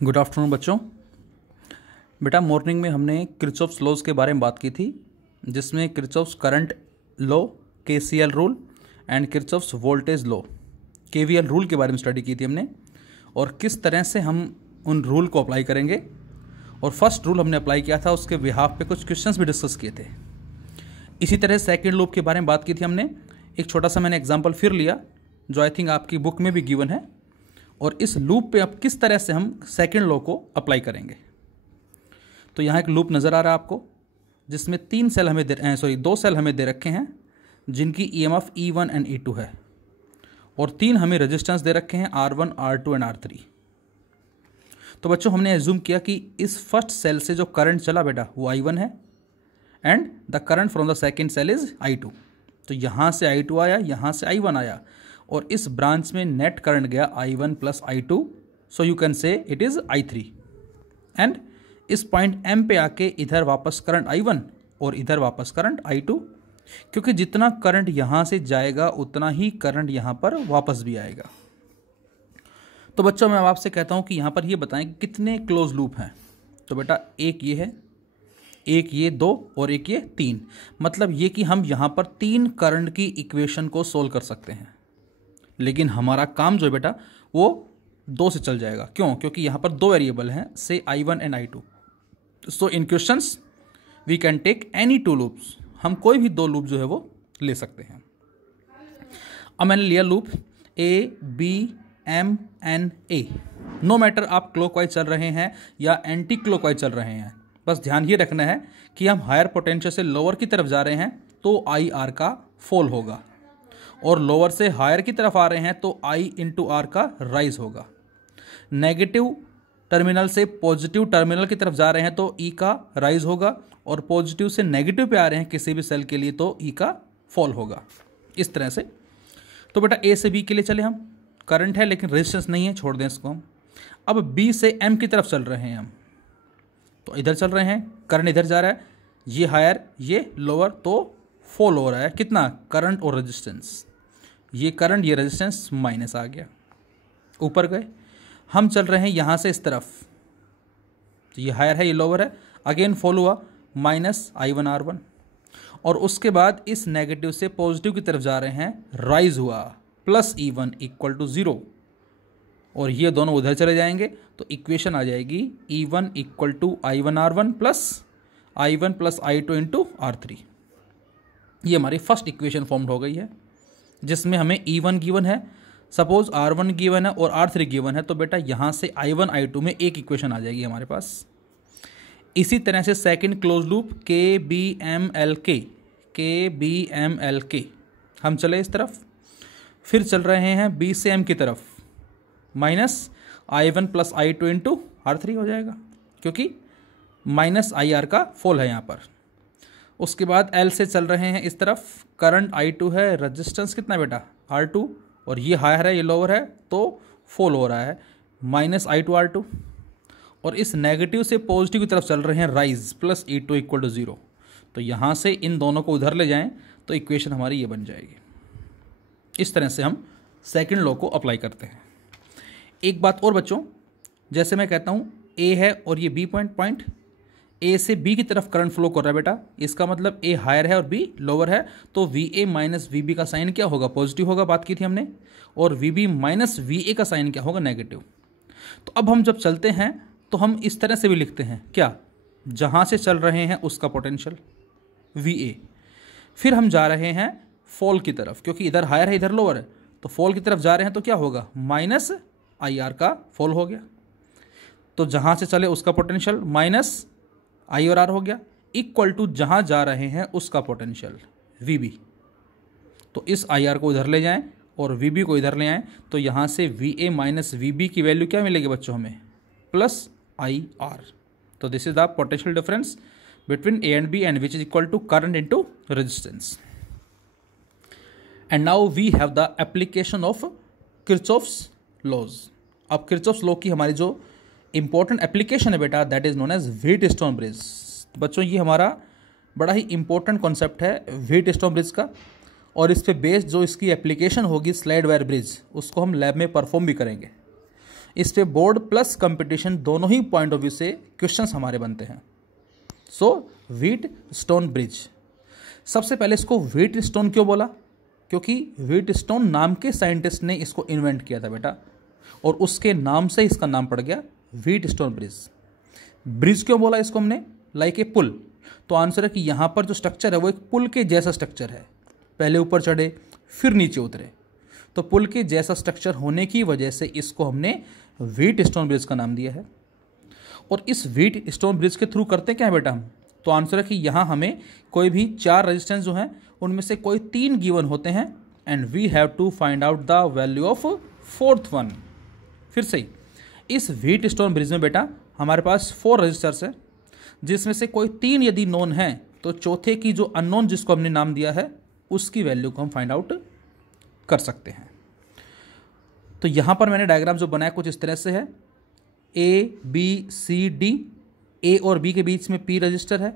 Good afternoon बच्चों। बेटा morning में हमने किरचॉफ्स लॉज के बारे में बात की थी, जिसमें Kirchhoff's current law, KCL rule and Kirchhoff's voltage law, KVL rule के बारे में स्टडी की थी हमने, और किस तरह से हम उन रूल को अप्लाई करेंगे। और फर्स्ट रूल हमने अप्लाई किया था, उसके बिहाफ पे कुछ क्वेश्चंस भी डिस्कस किए थे। इसी तरह सेकंड लूप के बारे में बात की थी हमने। एक छोटा सा मैंने एग्जांपल फिर लिया, जो आई थिंक आपकी बुक में भी गिवन है, और इस लूप पे अब किस तरह से हम सेकंड लॉ को अप्लाई करेंगे। तो यहाँ एक लूप नज़र आ रहा है आपको, जिसमें दो सेल हमें दे रखे हैं, जिनकी ईएमएफ E1 एंड E2 है, और 3 हमें रेजिस्टेंस दे रखे हैं R1, R2 एंड R3। तो बच्चों हमने एज्यूम किया कि इस फर्स्ट सेल से जो करंट चला बेटा वो I1 है, and the current from the second cell is I2। तो यहाँ से I2 आया, यहाँ से I1 आया, और इस ब्रांच में नेट करंट गया I1 plus I2, so you can say it is I3। And इस पॉइंट M पे आके इधर वापस करंट I1 और इधर वापस करंट I2, क्योंकि जितना करंट यहाँ से जाएगा उतना ही करंट यहाँ पर वापस भी आएगा। तो बच्चों मैं आपसे कहता हूँ कि यहाँ पर ये बताएं कि कितने क्लोज लूप हैं। तो बेटा एक ये है, एक ये 2 और एक ये 3। मतलब ये कि हम यहाँ पर 3 करंट की इक्वेशन को सोल्व कर सकते हैं, लेकिन हमारा काम जो है बेटा वो 2 से चल जाएगा। क्यों? क्योंकि यहाँ पर 2 वेरिएबल हैं, से I1 and I2। So in questions we can take any 2 loops. हम कोई भी 2 लूप जो है वो ले सकते हैं। अब मैंने लिया लूप ABMNA। नो मैटर आप क्लॉकवाइज चल रहे हैं या एंटी क्लॉकवाइज चल रहे हैं, बस ध्यान ये रखना है कि हम हायर पोटेंशियल से लोअर की तरफ जा रहे हैं तो IR का फॉल होगा, और लोअर से हायर की तरफ आ रहे हैं तो I इंटू R का राइज होगा। नेगेटिव टर्मिनल से पॉजिटिव टर्मिनल की तरफ जा रहे हैं तो E का राइज होगा, और पॉजिटिव से नेगेटिव पे आ रहे हैं किसी भी सेल के लिए तो E का फॉल होगा। इस तरह से तो बेटा A से B के लिए चले हम, करंट है लेकिन रेजिस्टेंस नहीं है, छोड़ दें इसको हम। अब B से M की तरफ चल रहे हैं हम, तो इधर चल रहे हैं, करंट इधर जा रहा है, ये हायर ये लोअर, तो फॉल हो रहा है कितना? करंट और रेजिस्टेंस। ये करंट ये रेजिस्टेंस माइनस आ गया, ऊपर गए। हम चल रहे हैं यहाँ से इस तरफ, तो ये हायर है ये लोअर है, अगेन फॉल हुआ, माइनस I1 R1, और उसके बाद इस नेगेटिव से पॉजिटिव की तरफ जा रहे हैं, राइज हुआ, प्लस E1 इक्वल टू 0, और ये दोनों उधर चले जाएंगे, तो इक्वेशन आ जाएगी E1 equal to I1 R1 plus I1 plus I2 into R3। ये हमारी फर्स्ट इक्वेशन फॉर्म्ड हो गई है, जिसमें हमें E1 गिवन है, सपोज R1 गिवन है और R3 गिवन है, तो बेटा यहाँ से I1 I2 में एक इक्वेशन आ जाएगी हमारे पास। इसी तरह से सेकंड क्लोज लूप KBMLK हम चले इस तरफ, फिर चल रहे हैं B से M की तरफ, minus I1 plus I2 into R3 हो जाएगा, क्योंकि माइनस IR का फॉल है यहाँ पर। उसके बाद L से चल रहे हैं इस तरफ, करंट I2 है, रेजिस्टेंस कितना बेटा R2, और ये हायर है ये लोअर है, तो फॉल हो रहा है, माइनस I2 R2, और इस नेगेटिव से पॉजिटिव की तरफ चल रहे हैं, rise, plus E2 equal to 0। तो यहाँ से इन दोनों को उधर ले जाएं तो इक्वेशन हमारी ये बन जाएगी। इस तरह से हम सेकंड लॉ को अप्लाई करते हैं। एक बात और बच्चों, जैसे मैं कहता हूँ A है और ये B पॉइंट A से B की तरफ करंट फ्लो कर रहा है बेटा, इसका मतलब A हायर है और B लोअर है, तो VA माइनस VB का साइन क्या होगा? पॉजिटिव होगा, बात की थी हमने, और VB माइनस VA का साइन क्या होगा? नेगेटिव। तो अब हम जब चलते हैं तो हम इस तरह से भी लिखते हैं, क्या? जहाँ से चल रहे हैं उसका पोटेंशियल VA, फिर हम जा रहे हैं फॉल की तरफ, क्योंकि इधर हायर है इधर लोअर है, तो फॉल की तरफ जा रहे हैं तो क्या होगा? माइनस IR का फॉल हो गया, तो जहाँ से चले उसका पोटेंशियल माइनस I और R हो गया, इक्वल टू जहाँ जा रहे हैं उसका पोटेंशियल VB। तो इस IR को इधर ले जाएं और VB को इधर ले आएं, तो यहाँ से VA माइनस VB की वैल्यू क्या मिलेगी बच्चों हमें? Plus IR। तो this is the potential difference between A and B, and which is equal to current into resistance. And now we have the application of Kirchhoff's laws. अब Kirchhoff's law की हमारी जो important application है बेटा, that is known as Wheatstone bridge. बच्चों ये हमारा बड़ा ही इंपॉर्टेंट कॉन्सेप्ट है व्हीटस्टोन ब्रिज का, और इस पे बेस्ड जो इसकी एप्लीकेशन होगी स्लाइड वायर ब्रिज, उसको हम लैब में परफॉर्म भी करेंगे। इस पे बोर्ड प्लस कंपटीशन दोनों ही पॉइंट ऑफ व्यू से क्वेश्चंस हमारे बनते हैं। सो व्हीट स्टोन ब्रिज, सबसे पहले इसको व्हीट स्टोन क्यों बोला? क्योंकि व्हीट स्टोन नाम के साइंटिस्ट ने इसको इन्वेंट किया था बेटा, और उसके नाम से इसका नाम पड़ गया व्हीट स्टोन ब्रिज। ब्रिज क्यों बोला इसको हमने? लाइक ए पुल। तो आंसर है कि यहाँ पर जो स्ट्रक्चर है वो एक पुल के जैसा स्ट्रक्चर है, पहले ऊपर चढ़े फिर नीचे उतरे, तो पुल के जैसा स्ट्रक्चर होने की वजह से इसको हमने व्हीट स्टोन ब्रिज का नाम दिया है। और इस व्हीट स्टोन ब्रिज के थ्रू करते क्या है बेटा हम? तो आंसर है कि यहाँ हमें कोई भी 4 रेजिस्टेंस जो हैं उनमें से कोई 3 गिवन होते हैं, and we have to find out the value of 4th one. फिर से इस व्हीट स्टोन ब्रिज में बेटा हमारे पास 4 रजिस्टर्स हैं, जिसमें से कोई 3 यदि नोन हैं तो चौथे की जो अननोन जिसको हमने नाम दिया है उसकी वैल्यू को हम फाइंड आउट कर सकते हैं। तो यहाँ पर मैंने डायग्राम जो बनाया कुछ इस तरह से है, ABCD, A और B के बीच में P रजिस्टर है,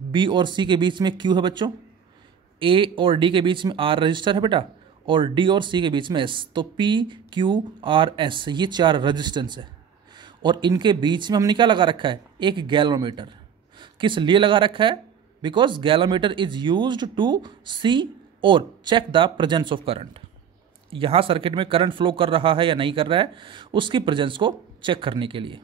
B और C के बीच में Q है बच्चों, A और D के बीच में R रजिस्टर है बेटा, और D और C के बीच में S। तो P Q R S ये 4 रजिस्टेंस है, और इनके बीच में हमने क्या लगा रखा है? एक गैलोमीटर। किस लिए लगा रखा है? Because galvanometer is used to see और check the presence of current. यहाँ सर्किट में करंट फ्लो कर रहा है या नहीं कर रहा है उसकी प्रेजेंस को चेक करने के लिए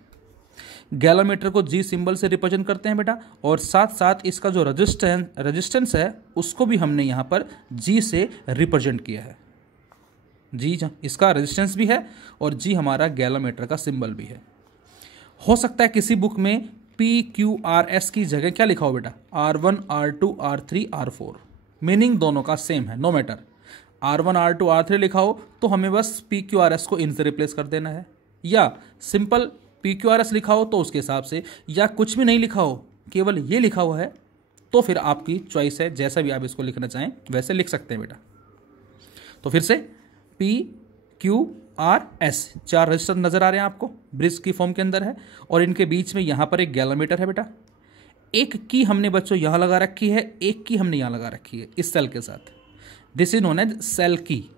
गैलोमीटर को G सिंबल से रिप्रेजेंट करते हैं बेटा, और साथ साथ इसका जो रेजिस्टेंस है उसको भी हमने यहाँ पर G से रिप्रेजेंट किया है। G इसका रेजिस्टेंस भी है और G हमारा गैलोमीटर का सिंबल भी है। हो सकता है किसी बुक में PQRS की जगह क्या लिखा हो बेटा? R1 R2 R3 R4, meaning दोनों का सेम है, no matter. R1 R2 R3 लिखा हो तो हमें बस PQRS को इनसे रिप्लेस कर देना है, या सिंपल PQRS लिखा हो तो उसके हिसाब से, या कुछ भी नहीं लिखा हो केवल ये लिखा हुआ है तो फिर आपकी चॉइस है, जैसा भी आप इसको लिखना चाहें वैसे लिख सकते हैं बेटा। तो फिर से PQRS 4 रजिस्टर नजर आ रहे हैं आपको, ब्रिज की फॉर्म के अंदर है, और इनके बीच में यहाँ पर एक गैलोमीटर है बेटा। एक की हमने बच्चों यहाँ लगा रखी है, एक की हमने यहाँ लगा रखी है इस सेल के साथ। This is known as cell key,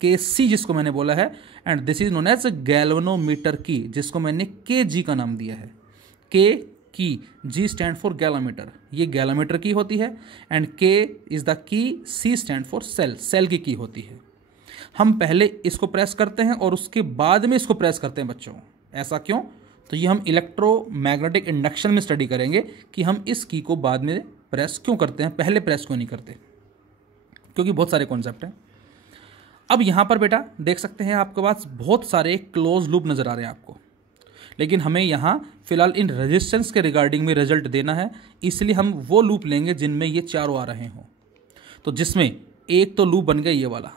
KC जिसको मैंने बोला है, and this is known as galvanometer key, जिसको मैंने KG का नाम दिया है। K key, G stand for galvanometer, ये गैलोमीटर की होती है, and K is the key, C stand for cell, cell की होती है। हम पहले इसको प्रेस करते हैं और उसके बाद में इसको प्रेस करते हैं बच्चों, ऐसा क्यों? तो ये हम इलेक्ट्रोमैग्नेटिक इंडक्शन में स्टडी करेंगे कि हम इस की को बाद में प्रेस क्यों करते हैं, पहले प्रेस क्यों नहीं करते, क्योंकि बहुत सारे कॉन्सेप्ट हैं। अब यहाँ पर बेटा देख सकते हैं आपके पास बहुत सारे क्लोज लूप नज़र आ रहे हैं आपको, लेकिन हमें यहाँ फिलहाल इन रेजिस्टेंस के रिगार्डिंग में रिजल्ट देना है, इसलिए हम वो लूप लेंगे जिनमें ये चारों आ रहे हों। तो जिसमें एक तो लूप बन गया ये वाला,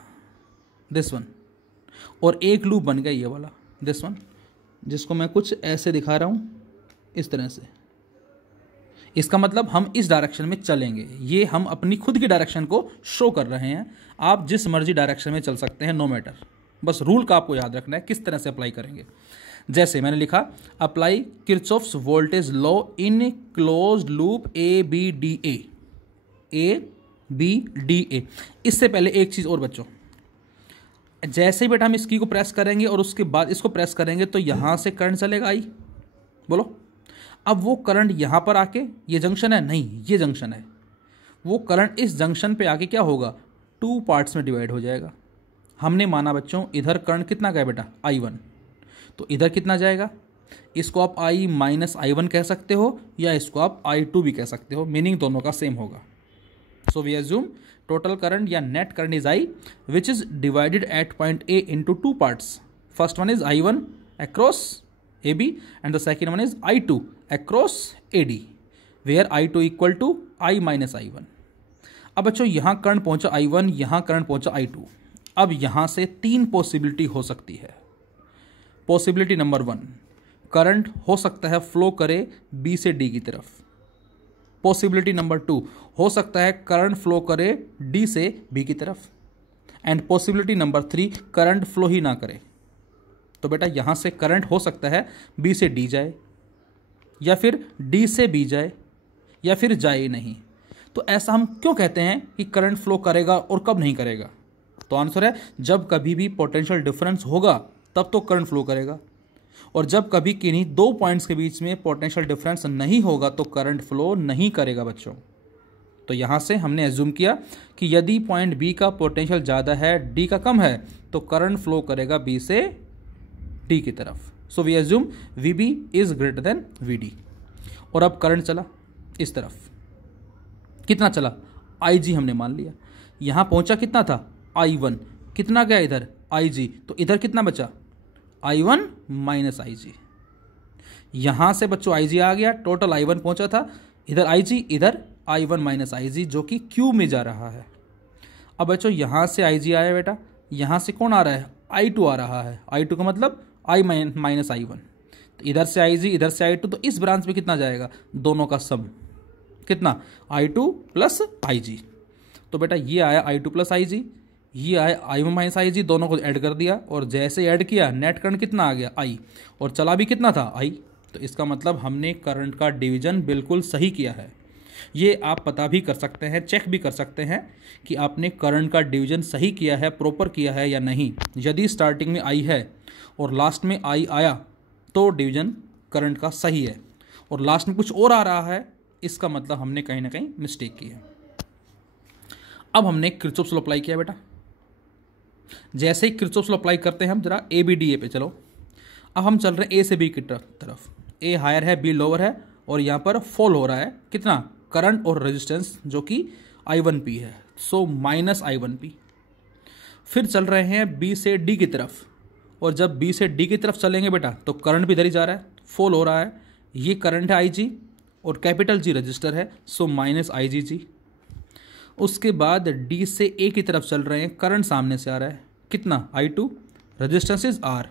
दिस वन, और एक लूप बन गया ये वाला, दिस वन, जिसको मैं कुछ ऐसे दिखा रहा हूँ इस तरह से। इसका मतलब हम इस डायरेक्शन में चलेंगे, ये हम अपनी खुद की डायरेक्शन को शो कर रहे हैं। आप जिस मर्जी डायरेक्शन में चल सकते हैं, नो मैटर, बस रूल का आपको याद रखना है किस तरह से अप्लाई करेंगे। जैसे मैंने लिखा, apply Kirchhoff's voltage law in closed loop ABDA, ABDA। इससे पहले एक चीज़ और बच्चों, जैसे ही बेटा हम इस की को प्रेस करेंगे और उसके बाद इसको प्रेस करेंगे तो यहाँ से करंट चलेगा आई, बोलो। अब वो करंट यहाँ पर आके, ये जंक्शन है नहीं, ये जंक्शन है, वो करंट इस जंक्शन पे आके क्या होगा? 2 पार्ट्स में डिवाइड हो जाएगा। हमने माना बच्चों इधर करंट कितना गया बेटा? I1, तो इधर कितना जाएगा? इसको आप I-I1 कह सकते हो, या इसको आप I2 भी कह सकते हो, मीनिंग दोनों का सेम होगा। So we assume total current या net current is I, which is divided at point A into 2 parts. First one is I1 across AB and the second one is I2 across AD, where I2 equal to I minus I1। अब बच्चों यहाँ current पहुँचा I1, यहाँ current पहुँचा I2। अब यहाँ से 3 possibility हो सकती है। पॉसिबिलिटी नंबर 1, करंट हो सकता है फ्लो करे B से D की तरफ। पॉसिबिलिटी नंबर 2, हो सकता है करंट फ्लो करे D से B की तरफ। And possibility number 3, current flow ही ना करे। तो बेटा यहाँ से करंट हो सकता है B से D जाए, या फिर D से B जाए, या फिर जाए ही नहीं। तो ऐसा हम क्यों कहते हैं कि करंट फ्लो करेगा और कब नहीं करेगा? तो आंसर है, जब कभी भी पोटेंशियल डिफरेंस होगा तब तो करंट फ्लो करेगा। और जब कभी किन्हीं दो पॉइंट्स के बीच में पोटेंशियल डिफरेंस नहीं होगा तो करंट फ्लो नहीं करेगा बच्चों। तो यहाँ से हमने एज्यूम किया कि यदि पॉइंट बी का पोटेंशियल ज़्यादा है, डी का कम है, तो करंट फ्लो करेगा बी से डी की तरफ। So we assume V B is greater than V D. और अब करंट चला इस तरफ, कितना चला, आई जी हमने मान लिया। यहाँ पहुँचा कितना था, आई वन, कितना गया इधर, आई जी, तो इधर कितना बचा, आई वन माइनस आई जी। यहाँ से बच्चों आई जी आ गया, टोटल आई वन पहुँचा था, इधर आई जी, इधर आई वन माइनस आई जी, जो कि क्यू में जा रहा है। अब बच्चों यहाँ से आई जी आया बेटा, यहाँ से कौन आ रहा है, आई टू आ रहा है। आई टू का मतलब आई माइनस आई वन, तो इधर से आई जी, इधर से आई टू, तो इस ब्रांच में कितना जाएगा, दोनों का सम कितना, आई टू प्लस आई जी। तो बेटा ये आया आई टू प्लस आई जी, ये आया आई वन माइनस आई जी, दोनों को ऐड कर दिया और जैसे ऐड किया नेट करंट कितना आ गया, आई, और चला भी कितना था, आई। तो इसका मतलब हमने करंट का डिवीजन बिल्कुल सही किया है। ये आप पता भी कर सकते हैं, चेक भी कर सकते हैं कि आपने करंट का डिवीजन सही किया है, प्रॉपर किया है या नहीं। यदि स्टार्टिंग में आई है और लास्ट में आई आया तो डिवीजन करंट का सही है, और लास्ट में कुछ और आ रहा है, इसका मतलब हमने कहीं ना कहीं मिस्टेक की है। अब हमने किरचॉफ्स लॉ अप्लाई किया बेटा। जैसे ही किरचॉफ्स लॉ अप्लाई करते हैं हम जरा ए बी डी ए पे चलो। अब हम चल रहे हैं ए से बी की तरफ, ए हायर है, बी लोअर है, और यहाँ पर फॉल हो रहा है कितना, करंट और रेजिस्टेंस, जो कि आई वन पी है, so minus I one P. फिर चल रहे हैं बी से डी की तरफ, और जब बी से डी की तरफ चलेंगे बेटा तो करंट भी इधर ही जा रहा है, फॉल हो रहा है, ये करंट है आई जी और कैपिटल जी रजिस्टर है, सो माइनस आई जी जी। उसके बाद डी से ए की तरफ चल रहे हैं, करंट सामने से आ रहा है कितना, आई टू, रजिस्टेंस इज आर।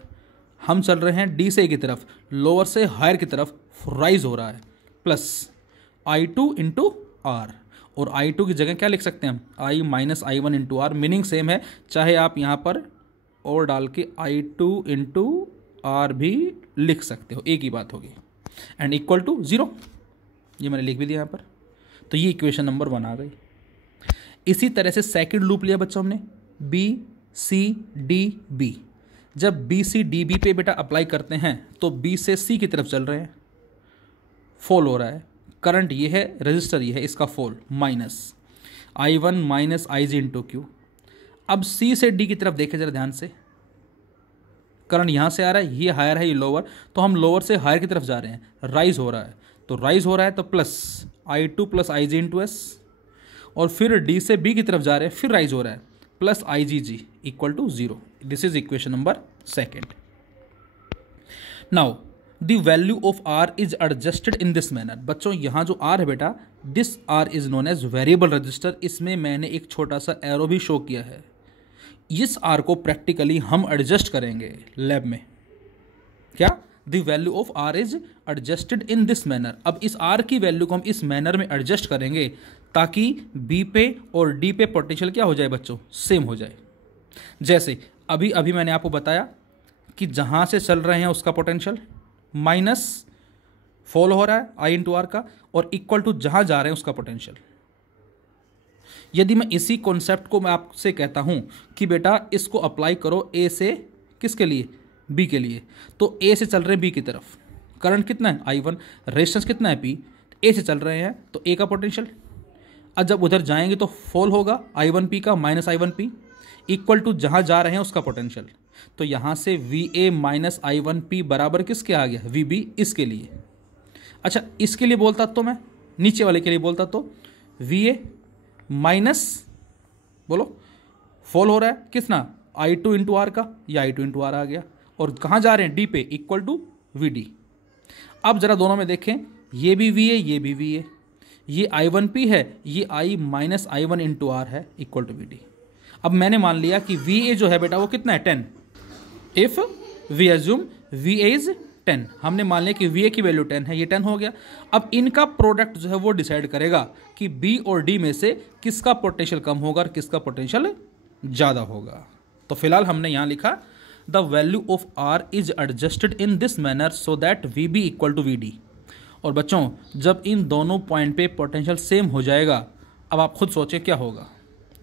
हम चल रहे हैं डी से ए की तरफ, लोअर से हायर की तरफ राइज हो रहा है, plus I two into R, और आई टू की जगह क्या लिख सकते हैं हम, I minus I one into R, meaning same है, चाहे आप यहाँ पर और डाल के आई टू इंटू आर भी लिख सकते हो, एक ही बात होगी, एंड इक्वल टू जीरो। ये मैंने लिख भी दिया यहाँ पर। तो ये इक्वेशन नंबर 1 आ गई। इसी तरह से सेकंड लूप लिया बच्चों हमने, बी सी डी बी। जब बी सी डी बी पे बेटा अप्लाई करते हैं तो बी से सी की तरफ चल रहे हैं, फॉल हो रहा है, करंट ये है, रजिस्टर ये है, इसका fall, minus I one minus I G into Q. अब सी से डी की तरफ देखें जरा ध्यान से, करंट यहाँ से आ रहा है, ये हायर है, ये लोअर, तो हम लोअर से हायर की तरफ जा रहे हैं, राइज हो रहा है, तो राइज हो रहा है तो plus I two plus I G into S, और फिर डी से बी की तरफ जा रहे हैं, फिर राइज हो रहा है, plus I G G equal to zero. This is equation number 2। Now the value of R is adjusted in this manner. बच्चों यहाँ जो आर है बेटा, this R is known as variable register. इसमें मैंने एक छोटा सा एरो भी शो किया है। इस आर को प्रैक्टिकली हम एडजस्ट करेंगे लैब में। क्या, the value of R is adjusted in this manner. अब इस आर की वैल्यू को हम इस मैनर में एडजस्ट करेंगे ताकि बी पे और डी पे पोटेंशियल क्या हो जाए बच्चों, सेम हो जाए। जैसे अभी अभी मैंने आपको बताया कि जहाँ से चल रहे हैं उसका पोटेंशियल माइनस फॉल हो रहा है आई इंटू आर का, और इक्वल टू जहाँ जा रहे हैं उसका पोटेंशियल। यदि मैं इसी कॉन्सेप्ट को मैं आपसे कहता हूँ कि बेटा इसको अप्लाई करो ए से किसके लिए, बी के लिए, तो ए से चल रहे हैं बी की तरफ, करंट कितना है आई वन, रेजिस्टेंस कितना है पी, ए से चल रहे हैं तो ए का पोटेंशियल। अब जब उधर जाएंगे तो फॉल होगा आई वन पी का minus I one P, equal to जहाँ जा रहे हैं उसका पोटेंशियल। तो यहाँ से V A minus I one P बराबर किसके आ गया, वी बी, इसके लिए। अच्छा इसके लिए बोलता तो मैं, नीचे वाले के लिए बोलता तो वी ए माइनस, बोलो फॉल हो रहा है कितना, आई टू इंटू आर का, या आई टू इंटू आर आ गया, और कहाँ जा रहे हैं डी पे, इक्वल टू वी डी। अब जरा दोनों में देखें, ये भी वी ए, ये भी वी ए, ये आई वन पी है, ये I minus I one into R है, इक्वल टू वी डी। अब मैंने मान लिया कि वी ए जो है बेटा वो कितना है 10। If we assume V A is 10, हमने मान लिया कि वी ए की वैल्यू 10 है, ये 10 हो गया। अब इनका प्रोडक्ट जो है वो डिसाइड करेगा कि बी और डी में से किसका पोटेंशियल कम होगा और किसका पोटेंशियल ज़्यादा होगा। तो फिलहाल हमने यहाँ लिखा the value of R is adjusted in this manner so that V B equal to V D. और बच्चों जब इन दोनों पॉइंट पे पोटेंशियल सेम हो जाएगा, अब आप खुद सोचें क्या होगा।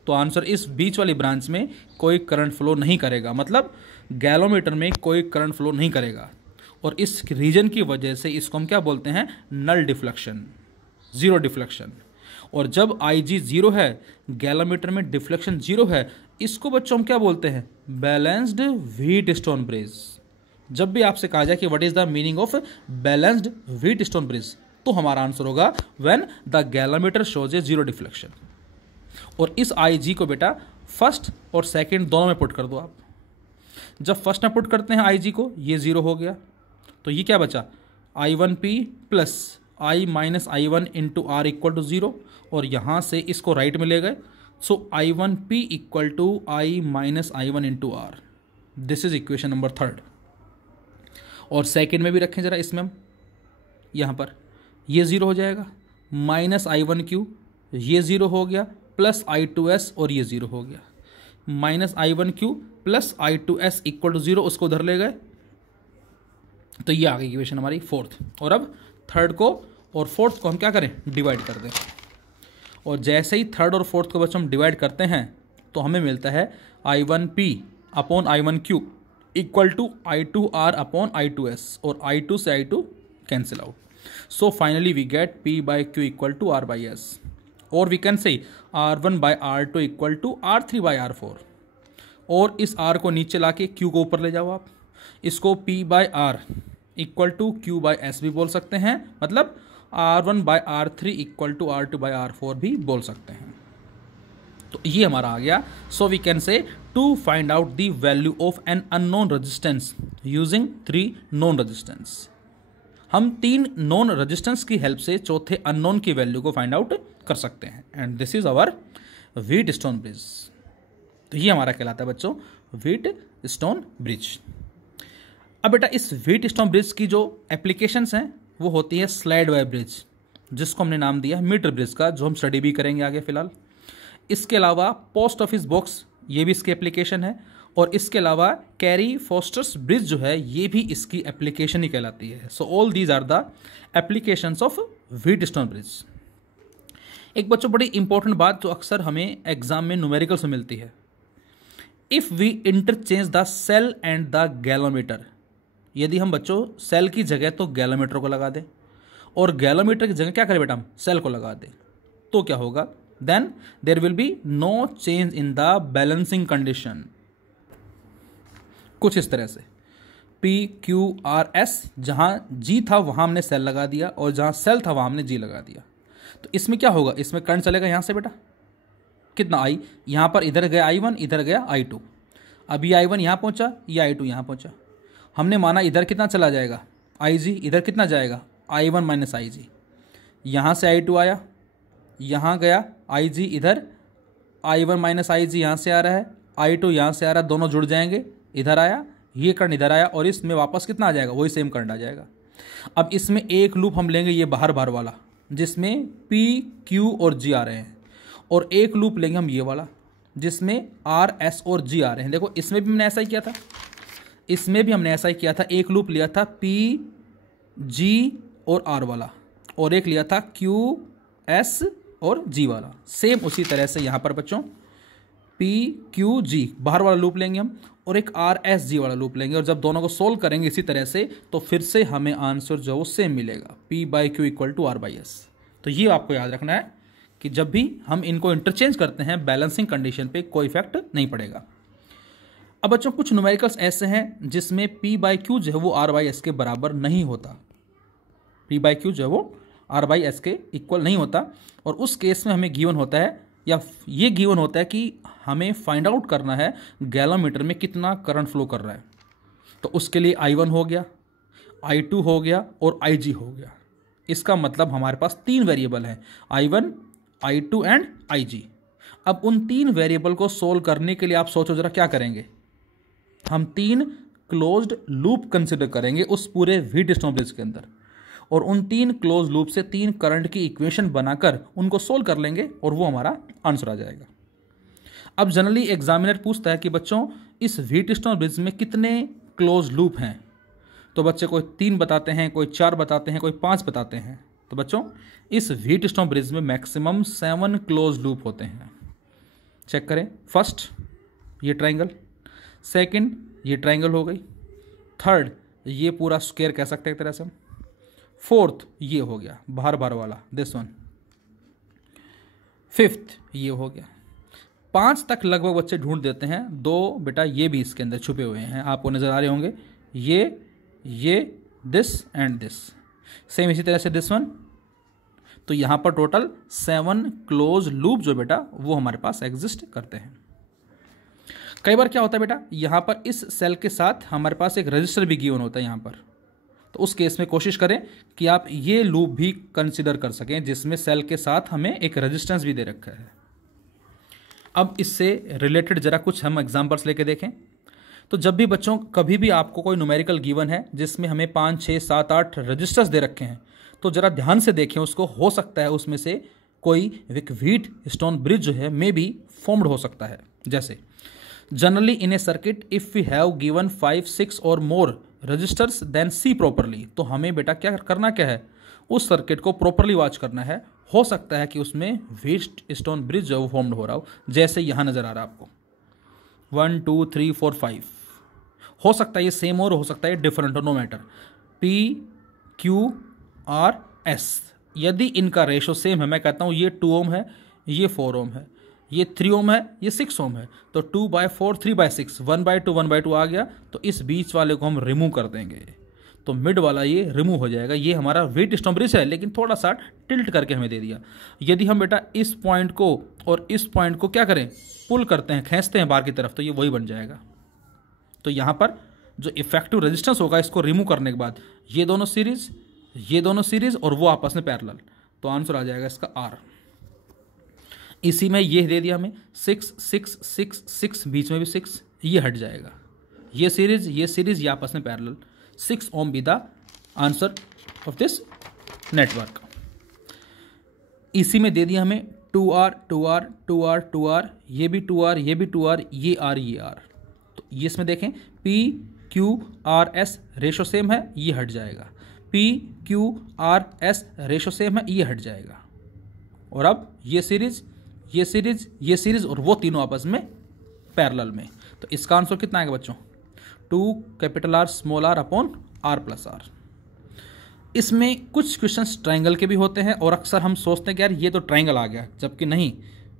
तो आंसर, इस बीच वाली ब्रांच में कोई करंट फ्लो नहीं करेगा, मतलब गैलोमीटर में कोई करंट फ्लो नहीं करेगा। और इस रीजन की वजह से इसको हम क्या बोलते हैं, नल डिफ्लेक्शन, जीरो डिफ्लेक्शन। और जब आई जी जीरो है, गैलोमीटर में डिफ्लेक्शन जीरो है, इसको बच्चों हम क्या बोलते हैं, बैलेंस्ड व्हीटस्टोन ब्रिज। जब भी आपसे कहा जाए कि what is the meaning of balanced Wheatstone bridge, तो हमारा आंसर होगा when the galvanometer shows A zero deflection. और इस आई जी को बेटा फर्स्ट और सेकंड दोनों में पुट कर दो आप। जब फर्स्ट में पुट करते हैं आई जी को, ये जीरो हो गया, तो ये क्या बचा, I one P plus I minus I one into R equal to zero, और यहाँ से इसको राइट में ले गए, so I one P equal to I minus I one into R. This is equation number third. और second में भी रखें जरा, इसमें हम यहाँ पर ये ज़ीरो हो जाएगा, माइनस आई वन क्यू, ये ज़ीरो हो गया, प्लस आई टू एस, और ये ज़ीरो हो गया, minus I one Q plus I two S equal to zero, उसको उधर ले गए, तो ये आ गई इक्वेशन हमारी फोर्थ। और अब थर्ड को और फोर्थ को हम क्या करें, डिवाइड कर दें। और जैसे ही थर्ड और फोर्थ को बच्चों हम डिवाइड करते हैं, तो हमें मिलता है I one P upon I one Q equal to I two R upon I two S, और आई टू से I two cancel out. So finally we get P by Q equal to R by S, or we can say R1 by R2 equal to R3 by R4। और इस R को नीचे लाके Q को ऊपर ले जाओ आप, इसको P by R equal to Q by S भी बोल सकते हैं, मतलब R1 by R3 equal to R2 by R4 भी बोल सकते हैं। तो ये हमारा आ गया। So we can say to find out the value of an unknown resistance using 3 known resistance। हम 3 नॉन रेजिस्टेंस की हेल्प से चौथे अननोन की वैल्यू को फाइंड आउट कर सकते हैं, and this is our Wheatstone bridge. तो ये हमारा कहलाता है बच्चों व्हीटस्टोन ब्रिज। अब बेटा इस व्हीटस्टोन ब्रिज की जो एप्लीकेशंस हैं वो होती है स्लाइड वे ब्रिज, जिसको हमने नाम दिया मीटर ब्रिज का, जो हम स्टडी भी करेंगे आगे फिलहाल। इसके अलावा पोस्ट ऑफिस बॉक्स, ये भी इसकी एप्लीकेशन है, और इसके अलावा कैरी फोस्टर्स ब्रिज जो है, ये भी इसकी एप्लीकेशन ही कहलाती है। So all these are the applications of Wheatstone bridge. एक बच्चों बड़ी इंपॉर्टेंट बात जो अक्सर हमें एग्जाम में न्यूमेरिकल्स में मिलती है, if we interchange the cell and the galvanometer, यदि हम बच्चों सेल की जगह तो गैलोमीटर को लगा दें, और गैलोमीटर की जगह क्या करें बेटा, हम सेल को लगा दें, तो क्या होगा, then there will be no change in the balancing condition. कुछ इस तरह से P Q R S, जहाँ G था वहाँ हमने सेल लगा दिया, और जहाँ सेल था वहाँ हमने G लगा दिया। तो इसमें क्या होगा, इसमें करंट चलेगा यहाँ से बेटा, कितना I, यहाँ पर इधर गया I1, इधर गया I2। अब ये I1 यहाँ पहुँचा, ये I2 यहाँ पहुँचा। हमने माना इधर कितना चला जाएगा IG, इधर कितना जाएगा I1 माइनस IG। यहाँ से I2 आया, यहाँ गया IG, इधर I1 माइनस IG यहाँ से आ रहा है, I2 यहाँ से आ रहा है, दोनों जुड़ जाएंगे, इधर आया, ये करंट इधर आया, और इसमें वापस कितना आ जाएगा, वही सेम करंट आ जाएगा। अब इसमें एक लूप हम लेंगे ये बाहर बाहर वाला, जिसमें P Q और G आ रहे हैं, और एक लूप लेंगे हम ये वाला जिसमें R S और G आ रहे हैं। देखो इसमें भी हमने ऐसा ही किया था, इसमें भी हमने ऐसा ही किया था, एक लूप लिया था P G और R वाला, और एक लिया था Q S और G वाला। सेम उसी तरह से यहाँ पर बच्चों P Q G बाहर वाला लूप लेंगे हम, और एक R S G वाला लूप लेंगे, और जब दोनों को सोल्व करेंगे इसी तरह से, तो फिर से हमें आंसर जो वो सेम मिलेगा, P by Q equal to R by S। तो ये आपको याद रखना है कि जब भी हम इनको इंटरचेंज करते हैं बैलेंसिंग कंडीशन पे कोई इफेक्ट नहीं पड़ेगा। अब बच्चों कुछ न्यूमेरिकल्स ऐसे हैं जिसमें P बाई Q जो है वो R बाई S के बराबर नहीं होता, P बाई Q जो है वो R बाई S के इक्वल नहीं होता, और उस केस में हमें गिवन होता है, या ये गिवन होता है कि हमें फाइंड आउट करना है गैलोमीटर में कितना करंट फ्लो कर रहा है। तो उसके लिए I1 हो गया, I2 हो गया, और IG हो गया। इसका मतलब हमारे पास 3 वेरिएबल हैं, I1, I2 एंड IG। अब उन 3 वेरिएबल को सोल्व करने के लिए आप सोचो जरा क्या करेंगे, हम 3 क्लोज्ड लूप कंसिडर करेंगे उस पूरे व्हीटस्टोन ब्रिज के अंदर, और उन 3 क्लोज लूप से 3 करंट की इक्वेशन बनाकर उनको सोल्व कर लेंगे, और वो हमारा आंसर आ जाएगा। अब जनरली एग्जामिनर पूछता है कि बच्चों इस व्हीटस्टोन ब्रिज में कितने क्लोज लूप हैं, तो बच्चे कोई 3 बताते हैं, कोई 4 बताते हैं, कोई 5 बताते हैं। तो बच्चों इस व्हीटस्टोन ब्रिज में मैक्सिमम 7 क्लोज लूप होते हैं। चेक करें, फर्स्ट ये ट्राइंगल, सेकंड ये ट्राइंगल हो गई, थर्ड ये पूरा स्क्वायर कह सकते हैं एक तरह से हम। फोर्थ ये हो गया बाहर बाहर वाला, दिस वन। फिफ्थ ये हो गया। 5 तक लगभग बच्चे ढूंढ देते हैं। 2 बेटा ये भी इसके अंदर छुपे हुए हैं, आपको नजर आ रहे होंगे, ये दिस एंड दिस। सेम इसी तरह से दिस वन। तो यहां पर टोटल 7 क्लोज लूप जो बेटा वो हमारे पास एग्जिस्ट करते हैं। कई बार क्या होता है बेटा, यहां पर इस सेल के साथ हमारे पास एक रजिस्टर भी गिवन होता है यहां पर। तो उस केस में कोशिश करें कि आप ये लूप भी कंसिडर कर सकें जिसमें सेल के साथ हमें एक रेजिस्टेंस भी दे रखा है। अब इससे रिलेटेड जरा कुछ हम एग्जांपल्स लेके देखें। तो जब भी बच्चों कभी भी आपको कोई न्यूमेरिकल गिवन है जिसमें हमें 5, 6, 7, 8 रजिस्टर्स दे रखे हैं, तो जरा ध्यान से देखें उसको। हो सकता है उसमें से कोई एक व्हीट स्टोन ब्रिज जो है मे बी फॉर्म्ड हो सकता है। जैसे generally in a circuit if we have given 5, 6 और more registers then see properly. तो हमें बेटा क्या करना क्या है, उस सर्किट को प्रॉपरली वॉच करना है। हो सकता है कि उसमें व्हीट स्टोन ब्रिज जो है वो फॉर्म्ड हो रहा हो, जैसे यहाँ नजर आ रहा है आपको 1, 2, 3, 4, 5। हो सकता है ये सेम और हो सकता है डिफरेंट हो, no matter. P, Q, R, S। यदि इनका रेशो सेम है, मैं कहता हूँ ये 2 ओम है, ये 4 ओम है, ये 3 ओम है, ये 6 ओम है, तो 2/4 3/6 1/2 1/2 आ गया। तो इस बीच वाले को हम रिमूव कर देंगे, तो मिड वाला ये रिमूव हो जाएगा। ये हमारा व्हीट स्टोन ब्रिज है लेकिन थोड़ा सा टिल्ट करके हमें दे दिया। यदि हम बेटा इस पॉइंट को और इस पॉइंट को क्या करें, पुल करते हैं, खींचते हैं बाहर की तरफ, तो ये वही बन जाएगा। तो यहाँ पर जो इफेक्टिव रेजिस्टेंस होगा इसको रिमूव करने के बाद ये दोनों सीरीज और वो आपस में पैरेलल, तो आंसर आ जाएगा इसका R। इसी में ये दे दिया हमें 6 6 6 6, बीच में भी 6, ये हट जाएगा। ये सीरीज ये आपस में parallel, 6 ohm be the answer of this network. इसी में दे दिया हमें 2R 2R 2R 2R, ये भी 2R ये भी 2R, ये R। तो ये इसमें देखें P Q R S ratio same है, ये हट जाएगा। P Q R S ratio same है, ये हट जाएगा। और अब ये सीरीज और वो तीनों आपस में पैरेलल में। तो इसका आंसर कितना आएगा बच्चों, 2R small r upon R+R। इसमें कुछ क्वेश्चंस ट्रायंगल के भी होते हैं और अक्सर हम सोचते हैं कि यार ये तो ट्रायंगल आ गया, जबकि नहीं,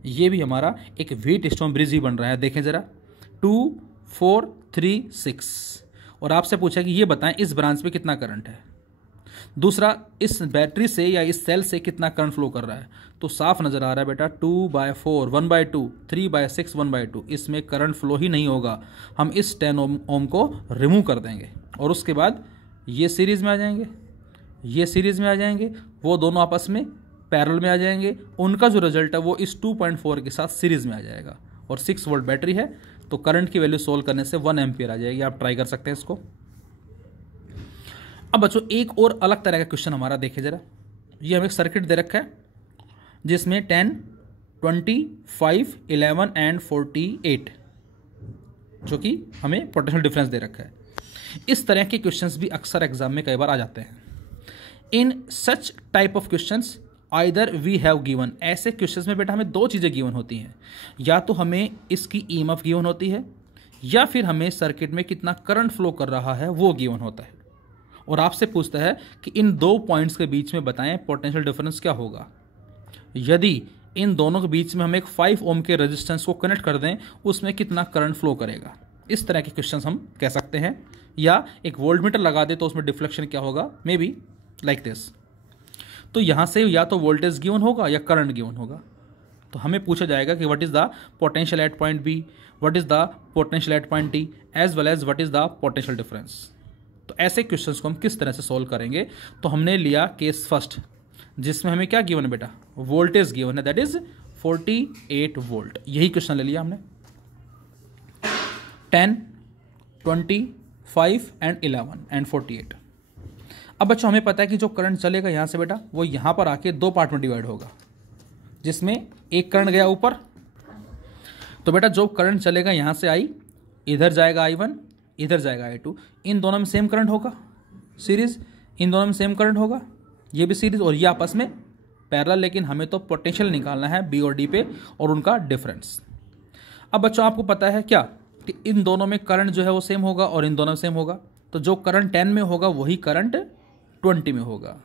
ये भी हमारा एक व्हीट स्टोन ब्रिज ही बन रहा है। देखें जरा 2 4 3 6, और आपसे पूछा कि ये बताएं इस ब्रांच में कितना करंट है, दूसरा इस बैटरी से या इस सेल से कितना करंट फ्लो कर रहा है। तो साफ नजर आ रहा है बेटा 2/4 1/2 3/6 1/2, इसमें करंट फ्लो ही नहीं होगा। हम इस 10 ओम को रिमूव कर देंगे और उसके बाद ये सीरीज में आ जाएंगे, वो दोनों आपस में पैरेलल में आ जाएंगे। उनका जो रिजल्ट है वो इस 2.4 के साथ सीरीज में आ जाएगा। और 6 वोल्ट बैटरी है तो करंट की वैल्यू सोल्व करने से 1 एम्पियर आ जाएगी। आप ट्राई कर सकते हैं इसको। अब बच्चों एक और अलग तरह का क्वेश्चन हमारा देखे जरा। ये हमें एक सर्किट दे रखा है जिसमें 10 20 5 11 एंड 48 जो कि हमें पोटेंशियल डिफरेंस दे रखा है। इस तरह के क्वेश्चंस भी अक्सर एग्जाम में कई बार आ जाते हैं। In such type of questions either we have given, ऐसे क्वेश्चंस में बेटा हमें 2 चीज़ें गिवन होती हैं, या तो हमें इसकी ईएमएफ गिवन होती है या फिर हमें सर्किट में कितना करंट फ्लो कर रहा है वो गिवन होता है। और आपसे पूछता है कि इन 2 पॉइंट्स के बीच में बताएं पोटेंशियल डिफरेंस क्या होगा। यदि इन दोनों के बीच में हम एक 5 ओम के रेजिस्टेंस को कनेक्ट कर दें, उसमें कितना करंट फ्लो करेगा। इस तरह के क्वेश्चंस हम कह सकते हैं। या एक वोल्टमीटर लगा दे तो उसमें डिफ्लेक्शन क्या होगा, मे बी लाइक दिस। तो यहाँ से या तो वोल्टेज गिवन होगा या करंट गिवन होगा। तो हमें पूछा जाएगा कि what is the potential at point B, what is the potential at point D, as well as what is the potential difference. तो ऐसे क्वेश्चंस को हम किस तरह से सॉल्व करेंगे। तो हमने लिया केस फर्स्ट जिसमें हमें क्या गिवन है बेटा, वोल्टेज गिवन है, दैट इज 48 वोल्ट। यही क्वेश्चन ले लिया हमने। 10 20 5 एंड 11 एंड 48। अब बच्चों हमें पता है कि जो करंट चलेगा यहाँ से बेटा वो यहाँ पर आके 2 पार्ट में डिवाइड होगा, जिसमें एक करंट गया ऊपर। तो बेटा जो करंट चलेगा यहाँ से आई, इधर जाएगा I1, इधर जाएगा I2। इन दोनों में सेम करंट होगा सीरीज, इन दोनों में सेम करंट होगा, ये भी सीरीज और ये आपस में पैरेलल। लेकिन हमें तो पोटेंशियल निकालना है बी और डी पे और उनका डिफरेंस। अब बच्चों आपको पता है क्या कि इन दोनों में करंट जो है वो सेम होगा और इन दोनों में सेम होगा। तो जो करंट 10 में होगा वही करंट 20 में होगा।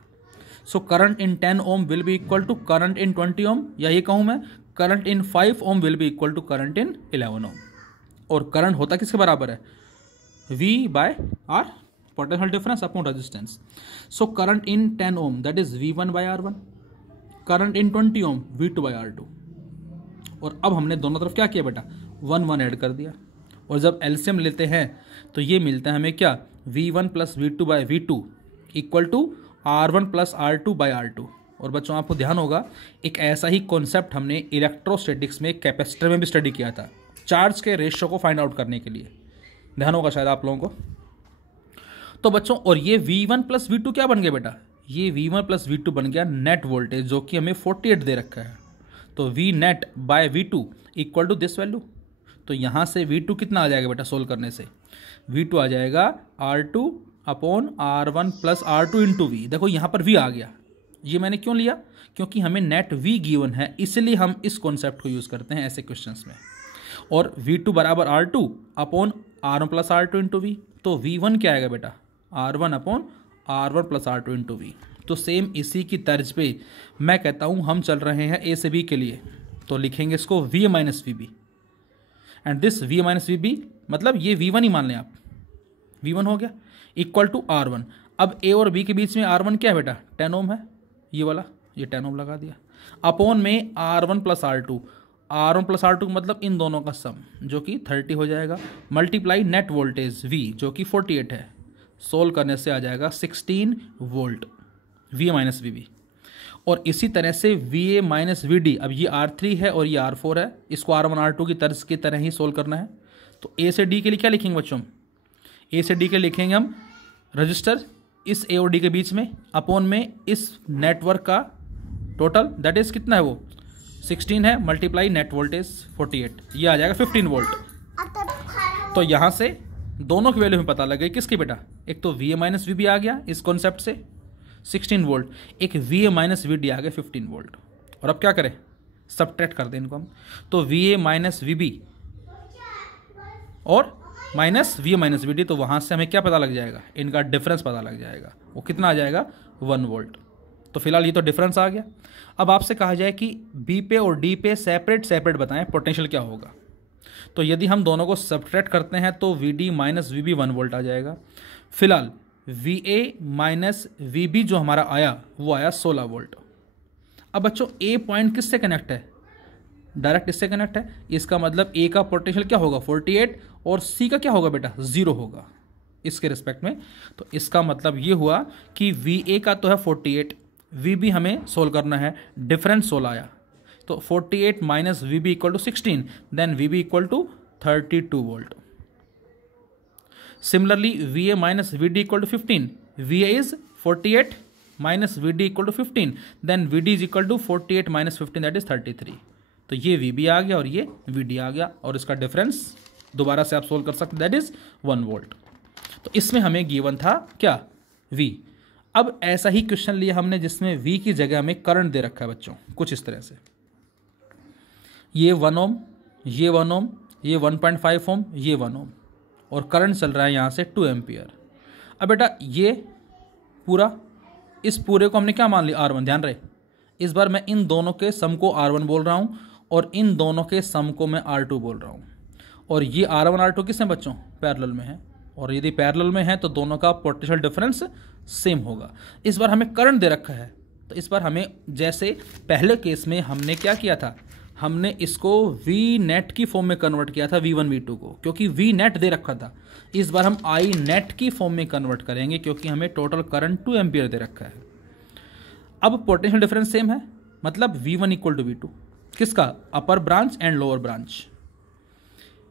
So current in 10 ohm will be equal to current in 20 ohm, या ये कहूँ मैं current in 5 ohm will be equal to current in 11 ohm. और करंट होता किसके बराबर है? V by R, potential difference upon resistance. So current in 10 ohm that is V1 by R1, current in 20 ohm V2 by R2। और अब हमने दोनों तरफ क्या किया बेटा? 1 1 ऐड कर दिया, और जब एलसीएम लेते हैं तो ये मिलता है हमें क्या? V1 plus V2 by V2 equal to R1 plus R2 by R2। और बच्चों आपको ध्यान होगा एक ऐसा ही कॉन्सेप्ट हमने इलेक्ट्रोस्टैटिक्स में कैपेसिटर में भी स्टडी किया था, चार्ज के रेशियो को फाइंड आउट करने के लिए, ध्यान होगा शायद आप लोगों को। तो बच्चों और ये V1 प्लस V2 क्या बन गया बेटा? ये V1 प्लस V2 बन गया नेट वोल्टेज, जो कि हमें 48 दे रखा है। तो V net by V2 equal to this value. तो यहाँ से V2 कितना आ जाएगा बेटा सोल्व करने से? V2 आ जाएगा R2 upon R1 plus R2 into V। देखो यहाँ पर V आ गया, ये मैंने क्यों लिया? क्योंकि हमें नेट V गिवन है, इसलिए हम इस कॉन्सेप्ट को यूज़ करते हैं ऐसे क्वेश्चंस में। और V2 बराबर R2 upon R1 plus R2 into V। तो V1 क्या आएगा बेटा? R1 upon R1 plus R2 into V। तो सेम इसी की तर्ज पे मैं कहता हूँ हम चल रहे हैं A से B के लिए, तो लिखेंगे इसको V minus VB, and this V minus VB मतलब ये V1 ही मान लें आप, V1 हो गया इक्वल टू R1। अब A और B के बीच में R1 क्या है बेटा? 10 ओम है, ये वाला, ये 10 ओम लगा दिया, अपॉन में R1 plus R2, R1 plus R2 मतलब इन दोनों का सम जो कि 30 हो जाएगा, मल्टीप्लाई नेट वोल्टेज V जो कि 48 है, सोल्व करने से आ जाएगा 16 वोल्ट V माइनस VB। और इसी तरह से VA माइनस VD, अब ये R3 है और ये R4 है, इसको R1 R2 की तर्ज की तरह ही सोल्व करना है। तो A से D के लिए क्या लिखेंगे बच्चों? A से D के लिखेंगे हम रजिस्टर इस A और D के बीच में, अपॉन में इस नेटवर्क का टोटल, दैट इज कितना है वो? 16 है, मल्टीप्लाई नेट वोल्टेज 48, ये आ जाएगा 15 वोल्ट। तो यहाँ से दोनों की वैल्यू हमें पता लग गई, किसकी बेटा? एक तो VA माइनस VB आ गया इस कॉन्सेप्ट से 16 वोल्ट, एक VA माइनस VD आ गया 15 वोल्ट। और अब क्या करें? सबट्रैक्ट कर दें इनको हम। तो VA माइनस VB और माइनस VA माइनस VD, तो वहाँ से हमें क्या पता लग जाएगा? इनका डिफरेंस पता लग जाएगा, वो कितना आ जाएगा? 1 वोल्ट। तो फिलहाल ये तो डिफरेंस आ गया। अब आपसे कहा जाए कि B पे और D पे सेपरेट सेपरेट बताएं पोटेंशियल क्या होगा। तो यदि हम दोनों को सबट्रैक्ट करते हैं तो VD माइनस VB 1 वोल्ट आ जाएगा। फिलहाल VA माइनस VB जो हमारा आया वो आया 16 वोल्ट। अब बच्चों A पॉइंट किससे कनेक्ट है? डायरेक्ट इससे कनेक्ट है, इसका मतलब A का पोटेंशियल क्या होगा? 48, और C का क्या होगा बेटा? 0 होगा इसके रिस्पेक्ट में। तो इसका मतलब ये हुआ कि VA का तो है 48, VB हमें सोल्व करना है, डिफरेंस 16 आया। तो 48 minus VB equal to 16, then VB equal to 32 volt. Similarly, VA minus VD equal to 15. VA is 48 minus VD equal to 15. Then VD is equal to 48 minus 15, that is 33. तो ये VB आ गया और ये VD आ गया, और इसका difference दोबारा से आप सोल्व कर सकते, दैट इज 1 वोल्ट। तो इसमें हमें गिवन था क्या? V। अब ऐसा ही क्वेश्चन लिया हमने जिसमें V की जगह हमें करंट दे रखा है बच्चों, कुछ इस तरह से, ये 1 ओम, ये 1 ओम, ये 1.5 ओम, ये 1 ओम, और करंट चल रहा है यहाँ से 2 एम्पियर। अब बेटा ये पूरा, इस पूरे को हमने क्या मान लिया? R1। ध्यान रहे, इस बार मैं इन दोनों के सम को R1 बोल रहा हूँ और इन दोनों के सम को मैं R2 बोल रहा हूँ। और ये R1 R2 किस में बच्चों? पैरेलल में है, और यदि पैरेलल में है तो दोनों का पोटेंशियल डिफरेंस सेम होगा। इस बार हमें करंट दे रखा है, तो इस बार हमें जैसे पहले केस में हमने क्या किया था, हमने इसको V नेट की फॉर्म में कन्वर्ट किया था V1 V2 को, क्योंकि V नेट दे रखा था। इस बार हम I नेट की फॉर्म में कन्वर्ट करेंगे क्योंकि हमें टोटल करंट 2 एम्पियर दे रखा है। अब पोटेंशियल डिफरेंस सेम है, मतलब V1 इक्वल टू V2, किसका? Upper branch and lower branch.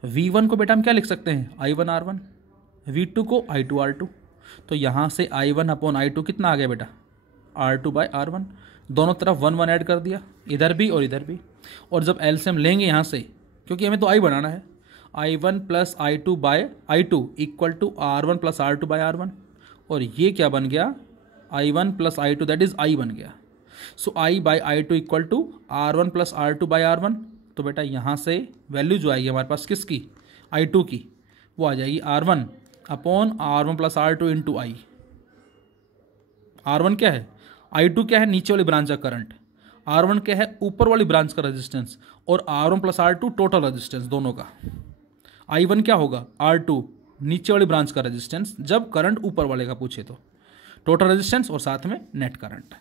V1 को बेटा हम क्या लिख सकते हैं? I1 R1, V2 को I2 R2। तो यहाँ से I1 अपॉन I2 कितना आ गया बेटा? R2 by R1। दोनों तरफ 1 1 ऐड कर दिया, इधर भी और इधर भी। और जब एलसीएम लेंगे यहाँ से, क्योंकि हमें तो I बनाना है, I1 plus I2 by I2 equal to R1 plus R2 by R1। और ये क्या बन गया? I1 plus I2 that is I बन गया। So I by I2 equal to R1 plus R2 by R1। तो बेटा यहाँ से वैल्यू जो आएगी हमारे पास किसकी? I2 की, वो आ जाएगी R1 upon R1 plus R2 into आई। R1 क्या है, I2 क्या है, नीचे वाली ब्रांच का करंट, R1 क्या है, ऊपर वाली ब्रांच का रेजिस्टेंस, और R1 plus R2 total resistance दोनों का। I1 क्या होगा, R2 नीचे वाली ब्रांच का रेजिस्टेंस, जब करंट ऊपर वाले का पूछे तो टोटल रेजिस्टेंस और साथ में नेट करंट।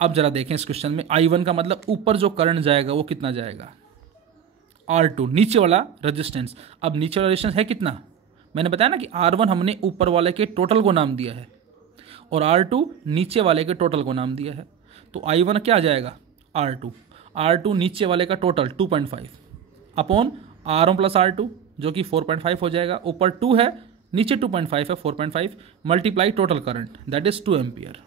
अब जरा देखें इस क्वेश्चन में, I1 का मतलब ऊपर जो करंट जाएगा वो कितना जाएगा, R2 नीचे वाला रेजिस्टेंस। अब नीचे वाला रेजिस्टेंस है कितना, मैंने बताया ना कि R1 हमने ऊपर वाले के टोटल को नाम दिया है और R2 नीचे वाले के टोटल को नाम दिया है। तो I1 क्या आ जाएगा, R2 नीचे वाले का total 2.5 upon R1 plus R2 जो कि 4.5 हो जाएगा, ऊपर 2 है नीचे 2.5 है, 4.5 multiply total current that is 2 ampere.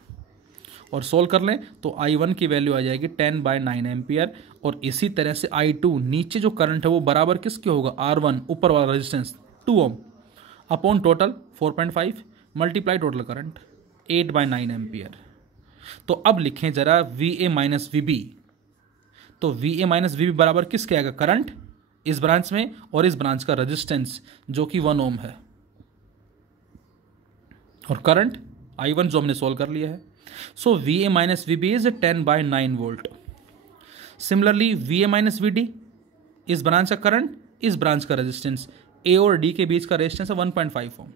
और सोल्व कर लें तो I1 की वैल्यू आ जाएगी 10/9 एम्पियर। और इसी तरह से I2 नीचे जो करंट है वो बराबर किसके होगा, R1 ऊपर वाला resistance 2 ohm upon total 4.5 multiply total current 8/9 ampere. तो अब लिखें जरा VA माइनस VB। तो VA माइनस VB बराबर किसके आएगा, करंट इस ब्रांच में और इस ब्रांच का रेजिस्टेंस जो कि 1 ओम है, और करंट I1 जो हमने सोल्व कर लिया है। सो VA minus VB is 10/9 volt. Similarly VA minus VD इस ब्रांच का करंट, इस ब्रांच का रेजिस्टेंस, A और D के बीच का रेजिस्टेंस है 1.5 ओम।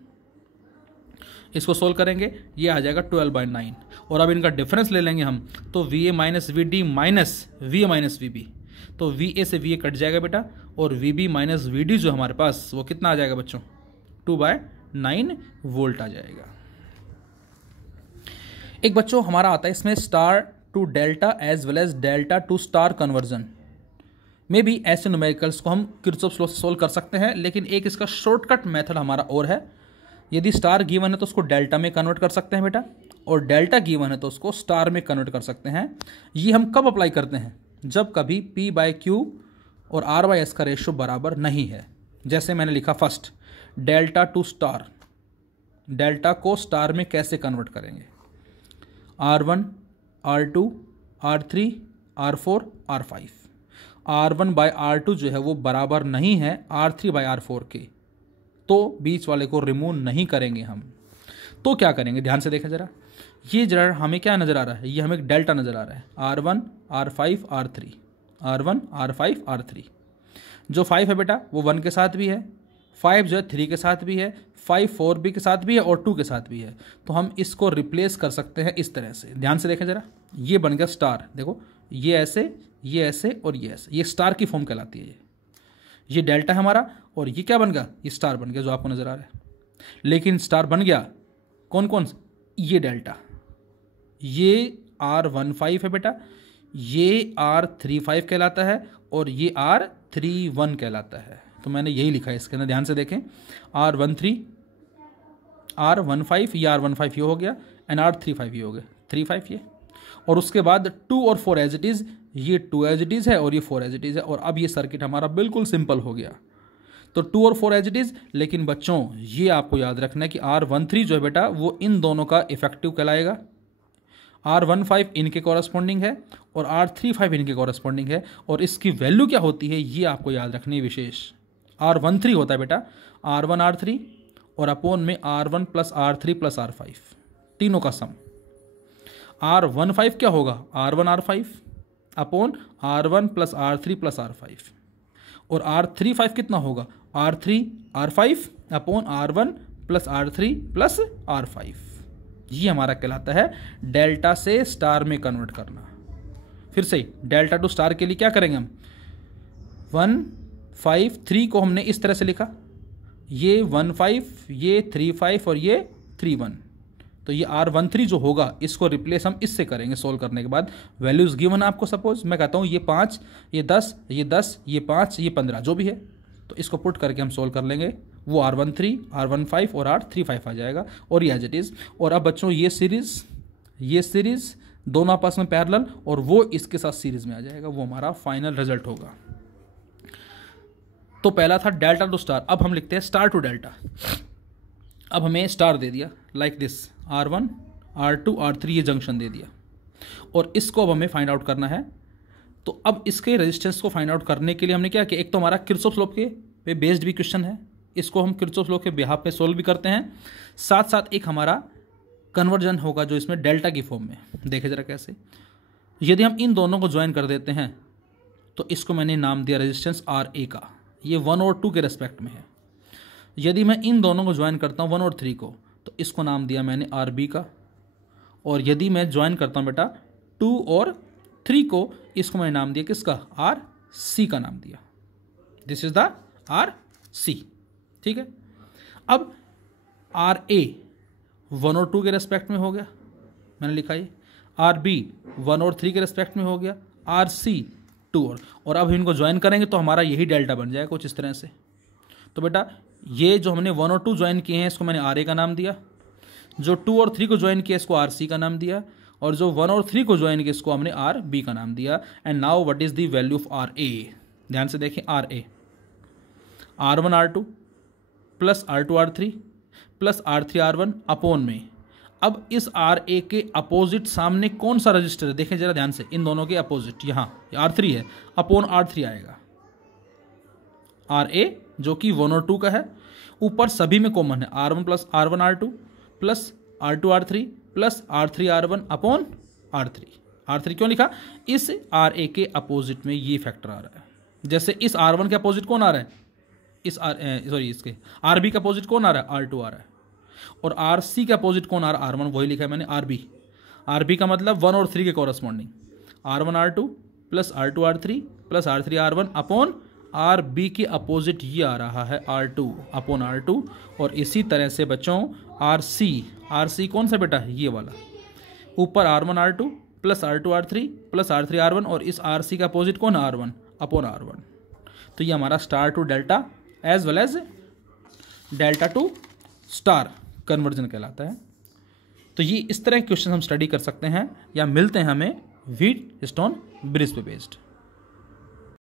इसको सोल्व करेंगे ये आ जाएगा 12/9। और अब इनका डिफरेंस ले लेंगे हम, तो VA minus VD minus VA minus VB, तो VA से VA कट जाएगा बेटा, और VB माइनस VD जो हमारे पास वो कितना आ जाएगा बच्चों, 2/9 वोल्ट आ जाएगा। एक बच्चों हमारा आता है इसमें star to delta as well as delta to star conversion में भी ऐसे न्यूमेरिकल्स को हम किरचॉफ्स लॉ से सोल्व कर सकते हैं, लेकिन एक इसका शॉर्टकट मेथड हमारा और है। यदि स्टार गिवन है तो उसको डेल्टा में कन्वर्ट कर सकते हैं बेटा, और डेल्टा गिवन है तो उसको स्टार में कन्वर्ट कर सकते हैं। ये हम कब अप्लाई करते हैं, जब कभी P/Q और R/S का रेशियो बराबर नहीं है। जैसे मैंने लिखा first, delta to star, delta को स्टार में कैसे कन्वर्ट करेंगे, R1 R2 R3 R4 R5। R1/R2 जो है वो बराबर नहीं है R3/R4 के, तो बीच वाले को रिमूव नहीं करेंगे हम। तो क्या करेंगे, ध्यान से देखें जरा, ये जरा हमें क्या नज़र आ रहा है, ये हमें डेल्टा नज़र आ रहा है, R1 R5 R3, R1 R5 R3। जो 5 है बेटा वो 1 के साथ भी है, 5 जो है 3 के साथ भी है, 5 4 भी के साथ भी है और 2 के साथ भी है। तो हम इसको रिप्लेस कर सकते हैं इस तरह से। ध्यान से देखें जरा, ये बन गया स्टार, देखो ये ऐसे और ये ऐसे, ये स्टार की फॉर्म कहलाती है। ये डेल्टा है हमारा और ये क्या बन गया, ये स्टार बन गया जो आपको नज़र आ रहा है। लेकिन स्टार बन गया कौन कौन, ये डेल्टा, ये R15 है बेटा, ये R35 कहलाता है और ये R31 कहलाता है। तो मैंने यही लिखा है इसके अंदर, ध्यान से देखें, R13 R15 ये R15 ये हो गया एंड R35 ये हो गया, 35 ये, और उसके बाद 2 और 4 एज इट इज़, ये 2 एज इट इज़ है और ये 4 एज इट इज़ है। और अब ये सर्किट हमारा बिल्कुल सिंपल हो गया। तो 2 और 4 एज इट इज़, लेकिन बच्चों ये आपको याद रखना है कि R13 जो है बेटा वो इन दोनों का इफेक्टिव कहलाएगा, R15 इनके कॉरस्पॉन्डिंग है और R35 इनके कॉरस्पॉन्डिंग है। और इसकी वैल्यू क्या होती है ये आपको याद रखनी है विशेष। R13 होता है बेटा R1 R3 और अपोन में R1 plus R3 plus R5 तीनों का सम। R15 क्या होगा, R1 R5 upon R1 plus R3 plus R5, और R35 कितना होगा, R3 R5 upon R1 plus R3 plus R5। ये हमारा कहलाता है डेल्टा से स्टार में कन्वर्ट करना। फिर से डेल्टा टू स्टार के लिए क्या करेंगे हम, 1 5 3 को हमने इस तरह से लिखा, ये 1 5 ये 3 5 और ये 3 1। तो ये R13 जो होगा इसको रिप्लेस हम इससे करेंगे सोल्व करने के बाद। वैल्यूज़ गिवन आपको, सपोज मैं कहता हूँ ये 5 ये 10 ये 10 ये 5 ये 15 जो भी है, तो इसको पुट करके हम सोल्व कर लेंगे। वो R13 R15 और R35 आ जाएगा और ये एज इट इज़। और अब बच्चों ये सीरीज़ दोनों आपस में पैरेलल और वो इसके साथ सीरीज़ में आ जाएगा, वो हमारा फाइनल रिजल्ट होगा। तो पहला था डेल्टा टू स्टार। अब हम लिखते हैं स्टार टू डेल्टा। अब हमें स्टार दे दिया like this, R1 R2 R3 ये जंक्शन दे दिया, और इसको अब हमें फाइंड आउट करना है। तो अब इसके रेजिस्टेंस को फाइंड आउट करने के लिए हमने क्या किया, एक तो हमारा किरचॉफ्स लॉ पे बेस्ड भी क्वेश्चन है इसको हम किरचॉफ लॉ के बिहाफ पे सोल्व भी करते हैं, साथ साथ एक हमारा कन्वर्जन होगा जो इसमें डेल्टा की फॉर्म में। देखे जरा कैसे, यदि हम इन दोनों को ज्वाइन कर देते हैं तो इसको मैंने नाम दिया रेजिस्टेंस आर ए का, ये 1 और 2 के रेस्पेक्ट में है। यदि मैं इन दोनों को ज्वाइन करता हूँ 1 और 3 को, तो इसको नाम दिया मैंने आर बी का। और यदि मैं ज्वाइन करता हूँ बेटा 2 और 3 को, इसको मैंने नाम दिया किसका, आर सी का नाम दिया। This is the R C. ठीक है, अब आर ए 1 और 2 के रेस्पेक्ट में हो गया, मैंने लिखा ये। आर बी 1 और 3 के रेस्पेक्ट में हो गया, आर सी 2 और अब इनको ज्वाइन करेंगे तो हमारा यही डेल्टा बन जाएगा कुछ इस तरह से। तो बेटा ये जो हमने 1 और 2 ज्वाइन किए हैं इसको मैंने आर ए का नाम दिया, जो 2 और 3 को ज्वाइन किया इसको आर सी का नाम दिया, और जो 1 और 3 को ज्वाइन किया इसको हमने आर बी का नाम दिया। And now what is the value of R A, ध्यान से देखें, R A R1 R2 plus R2 R3 plus R3 R1 upon में। अब इस आर ए के अपोजिट सामने कौन सा रजिस्टर है, देखें जरा ध्यान से, इन दोनों के अपोजिट यहाँ R3 है, अपॉन R3 आएगा। आर ए जो कि 1 और 2 का है, ऊपर सभी में कॉमन है, R1 plus R1 R2 plus R2 R3 plus R3 R1 upon R3। R3 क्यों लिखा, इस आर ए के अपोजिट में ये फैक्टर आ रहा है। जैसे इस R1 के अपोजिट कौन आ रहा है, इसके आर बी का अपोजिट कौन आ रहा है, R2 आ रहा है, और आर सी का अपोजिट कौन आ रहा है, R1, वही लिखा है मैंने आर बी। आर बी का मतलब 1 और 3 के corresponding, R1 R2 plus R2 R3 plus R3 R1 upon R B के अपोजिट ये आ रहा है R2 अपॉन R2। और इसी तरह से बच्चों आर सी कौन सा बेटा है, ये वाला, ऊपर R1 R2 plus R2 R3 plus R3 R1 और इस आर सी का अपोजिट कौन है, R1 अपॉन R1। तो ये हमारा star to delta as well as delta to star conversion कहलाता है। तो ये इस तरह के क्वेश्चन हम स्टडी कर सकते हैं या मिलते हैं हमें व्हीटस्टोन ब्रिज पे बेस्ड।